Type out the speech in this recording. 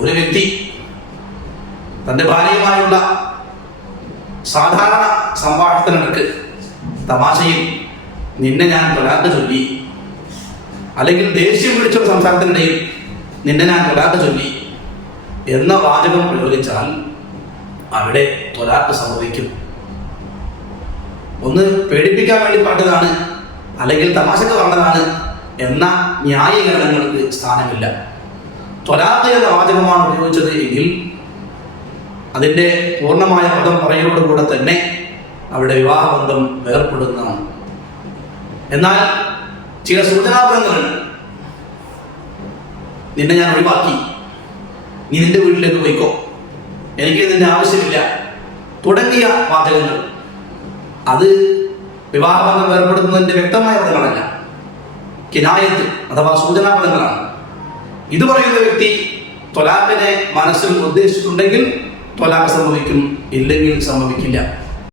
ഒരു വ്യക്തി തന്റെ ഭാര്യയുമായുള്ള സാധാരണ സംഭാഷണത്തിനിടക്ക് തമാശയിൽ നിന്നെ ഞാൻ തൊലാക്ക് ചൊല്ലി അല്ലെങ്കിൽ ദേഷ്യം വിളിച്ച സംസാരത്തിനിടയിൽ നിന്നെ ഞാൻ തൊലാക്ക് ചൊല്ലി എന്ന വാചകം പ്രയോഗിച്ചാൽ അവിടെ തൊലാക്ക് സംഭവിക്കും. ഒന്ന് പേടിപ്പിക്കാൻ വേണ്ടി പറഞ്ഞതാണ് അല്ലെങ്കിൽ തമാശക്ക് പറഞ്ഞതാണ് എന്ന ന്യായീകരണങ്ങൾക്ക് സ്ഥാനമില്ല. ത്വലാഖ് എന്ന വാചകമാണ് ഉപയോഗിച്ചത് എങ്കിൽ അതിന്റെ പൂർണമായ പദം പറയലോടുകൂടെ തന്നെ അവിടെ വിവാഹബന്ധം വേർപ്പെടുന്നതാണ് എന്നാൽ ചില സൂചനാപദങ്ങൾ നിന്നെ ഞാൻ ഒഴിവാക്കി. നീ നിന്റെ വീട്ടിലേക്ക് പോയിക്കോ. എനിക്ക് നിന്റെ ആവശ്യമില്ല. തുടങ്ങിയ വാചകങ്ങൾ. അത് വിവാഹബന്ധം ഏർപ്പെടുത്തുന്നതിന്റെ വ്യക്തമായ പദങ്ങളല്ല. കിനായത്ത് അഥവാ സൂചനാപദങ്ങളാണ്. ഇത് പറയുന്ന വ്യക്തി തൊലാഖിനെ മനസ്സിൽ ഉദ്ദേശിച്ചിട്ടുണ്ടെങ്കിൽ തൊലാഖ് സംഭവിക്കും ഇല്ലെങ്കിൽ സംഭവിക്കില്ല.